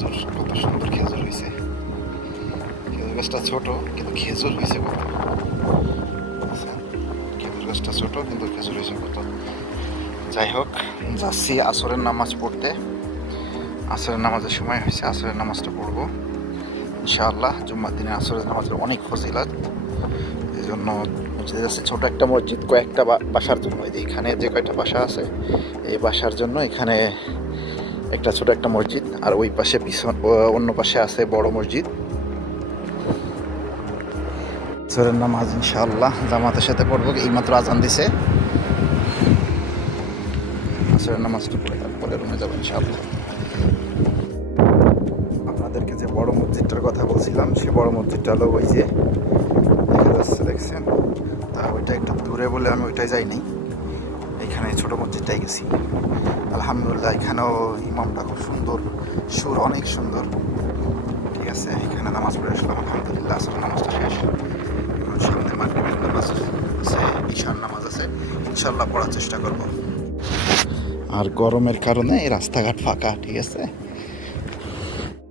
খেজুর, কত সুন্দর খেজুর হয়েছে খেজুর গাছটা ছোট, কিন্তু খেজুর হয়েছে কত। আচ্ছা, খেজুর গাছটা ছোট, কিন্তু খেজুর হয়েছে কত। যাই হোক যাচ্ছি আসরের নামাজ পড়তে। আসরের নামাজের সময় হয়েছে আসরের নামাজটা পড়ব। ইনশাআল্লাহ, জুম্মার দিনে আসরের নামাজের অনেক ফজিলাত। এই জন্য মসজিদে যাচ্ছে। ছোটো একটা মসজিদ, কয়েকটা বাসার জন্য। যে এখানে যে কয়েকটা বাসা আছে, এই বাসার জন্য এখানে একটা ছোট একটা মসজিদ, আর ওই পাশে পিছন অন্য পাশে আছে বড় মসজিদ। আসরের নামাজ ইনশাআল্লাহ জামাতের সাথে পড়ব, এইমাত্র আজান দিছে। আসরের নামাজটা পড়ে তারপরে রুমে যাব ইনশাআল্লাহ। আপনাদেরকে যে বড় মসজিদটার কথা বলছিলাম, সে বড় মসজিদটা হলো ওই যে, দেখা যাচ্ছে, দেখছেন? তা ওইটা একটু দূরে বলে আমি ওইটাই যাইনি। এইখানে ছোট মসজিদটাই গেছি। আলহামদুলিল্লাহ, এখানেও ইমামটা খুব সুন্দর। সুর অনেক সুন্দর। ঠিক আছে, এখানে নামাজ পড়ে আসলাম, আলহামদুলিল্লাহ আসলে নামাজটা শেষ। সামনে মাগরিবের নামাজ আছে ঈশান নামাজ আছে ইনশাল্লাহ পড়ার চেষ্টা করব। আর গরমের কারণে রাস্তাঘাট ফাঁকা, ঠিক আছে?